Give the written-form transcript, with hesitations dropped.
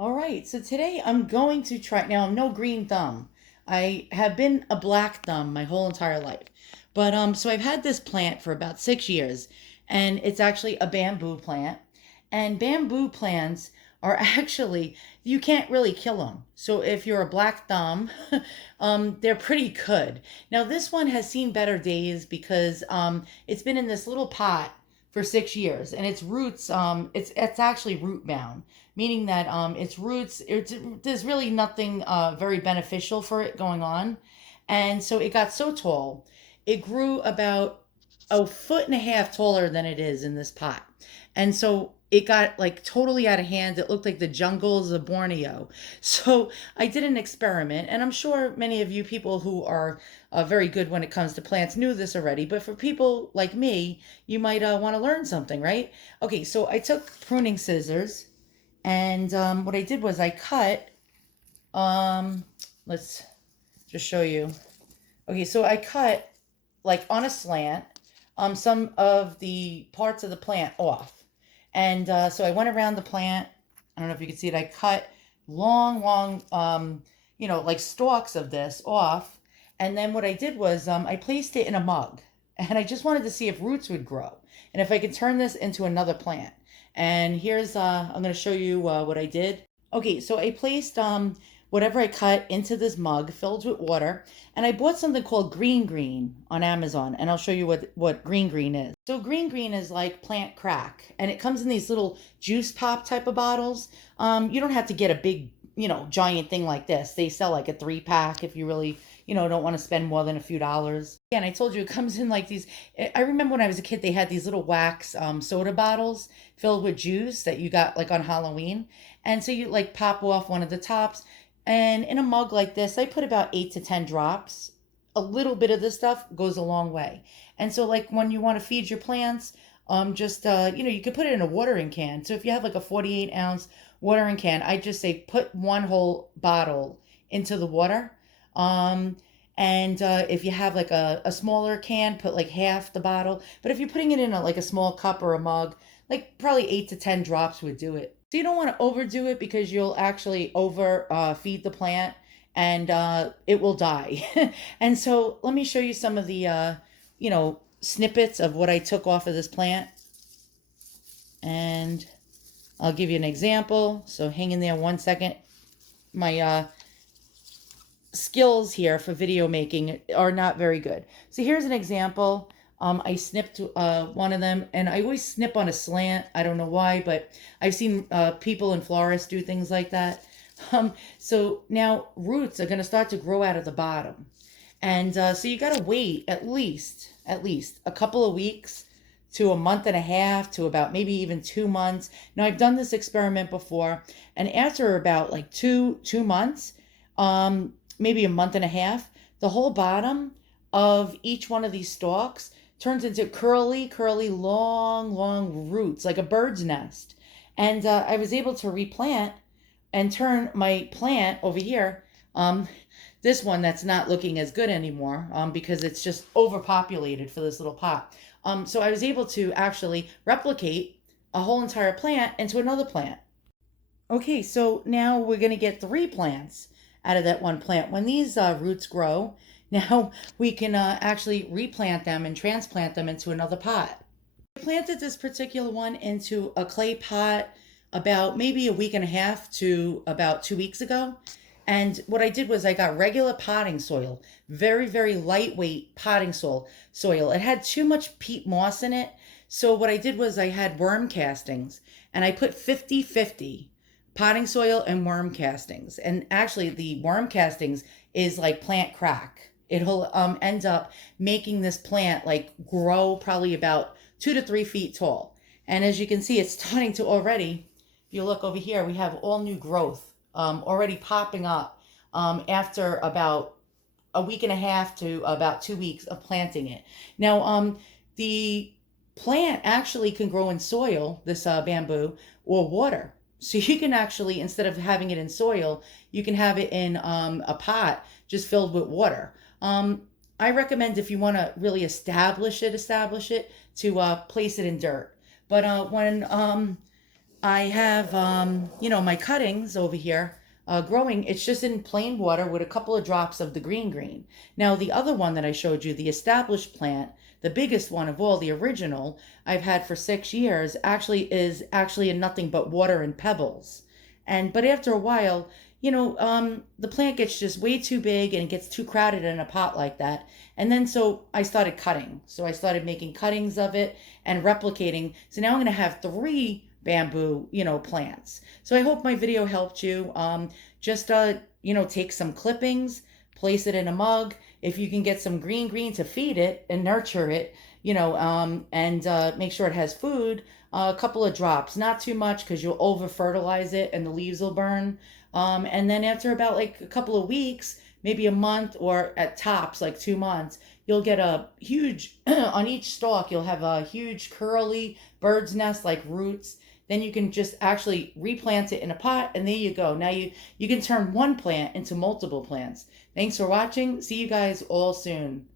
All right, so today I'm going to try. Now, I'm no green thumb. I have been a black thumb my whole entire life. But so I've had this plant for about 6 years, and it's actually a bamboo plant. And bamboo plants are actually, you can't really kill them. So if you're a black thumb, they're pretty good. Now, this one has seen better days because it's been in this little pot for 6 years, and its roots, it's actually root bound, meaning that its roots, there's really nothing very beneficial for it going on. And so it got so tall, it grew about a foot and a half taller than it is in this pot. And so it got like totally out of hand. It looked like the jungles of Borneo. So I did an experiment, and I'm sure many of you people who are very good when it comes to plants knew this already. But for people like me, you might want to learn something, right? Okay, so I took pruning scissors, and what I did was I cut, um, let's just show you. Okay, so I cut like on a slant some of the parts of the plant off. And so I went around the plant. I don't know if you can see it. I cut long, long, like stalks of this off. And then what I did was I placed it in a mug. And I just wanted to see if roots would grow and if I could turn this into another plant. And here's, I'm going to show you what I did. Okay, so I placed whatever I cut into this mug filled with water. And I bought something called Green Green on Amazon, and I'll show you what Green Green is. So Green Green is like plant crack, and it comes in these little juice pop type of bottles. You don't have to get a big, giant thing like this. They sell like a 3-pack if you really, don't want to spend more than a few dollars. Yeah, and I told you it comes in like these. I remember when I was a kid, they had these little wax soda bottles filled with juice that you got like on Halloween. And so you like pop off one of the tops. And in a mug like this, I put about 8 to 10 drops. A little bit of this stuff goes a long way. And so, like when you want to feed your plants, just you could put it in a watering can. So if you have like a 48-ounce watering can, I just say put one whole bottle into the water. Um, and if you have like a smaller can, put like half the bottle. But if you're putting it in like a small cup or a mug, like probably 8 to 10 drops would do it. So you don't want to overdo it because you'll actually over feed the plant, and it will die. And so let me show you some of the snippets of what I took off of this plant, and I'll give you an example. So hang in there 1 second. My skills here for video making are not very good. So here's an example. I snipped one of them, and I always snip on a slant. I don't know why, but I've seen people in florists do things like that. So now roots are going to start to grow out of the bottom. And so you got to wait at least a couple of weeks to a month and a half to about maybe even 2 months. Now I've done this experiment before, and after about like two months, maybe a month and a half, the whole bottom of each one of these stalks turns into curly, long, long roots, like a bird's nest. And I was able to replant and turn my plant over here, this one that's not looking as good anymore, because it's just overpopulated for this little pot. So I was able to actually replicate a whole entire plant into another plant. Okay, so now we're going to get 3 plants out of that one plant. When these roots grow, now we can actually replant them and transplant them into another pot. I planted this particular one into a clay pot about maybe a week and a half to about 2 weeks ago. And what I did was I got regular potting soil, very, very lightweight potting soil. It had too much peat moss in it. So what I did was I had worm castings, and I put 50-50 potting soil and worm castings. And actually the worm castings is like plant crack. It'll end up making this plant like grow probably about 2 to 3 feet tall. And as you can see, it's starting to already, if you look over here, we have all new growth already popping up after about a week and a half to about 2 weeks of planting it. Now, the plant actually can grow in soil, this bamboo, or water. So you can actually, instead of having it in soil, you can have it in a pot just filled with water. I recommend, if you want to really establish it, to place it in dirt. But when I have, my cuttings over here growing. It's just in plain water with a couple of drops of the green green. Now, the other one that I showed you, the established plant, the biggest one of all, the original, I've had for 6 years, actually is actually in nothing but water and pebbles. But after a while, the plant gets just way too big and it gets too crowded in a pot like that. And then so I started cutting. So I started making cuttings of it and replicating. So now I'm going to have three bamboo, plants. So I hope my video helped you. Just, take some clippings, place it in a mug. If you can get some green to feed it and nurture it, and make sure it has food, a couple of drops, not too much because you'll over fertilize it and the leaves will burn. And then after about like a couple of weeks, maybe a month or at tops, like 2 months, you'll get a huge, on each stalk, you'll have a huge curly bird's nest like roots. Then you can just actually replant it in a pot, and there you go. Now you can turn one plant into multiple plants. Thanks for watching. See you guys all soon.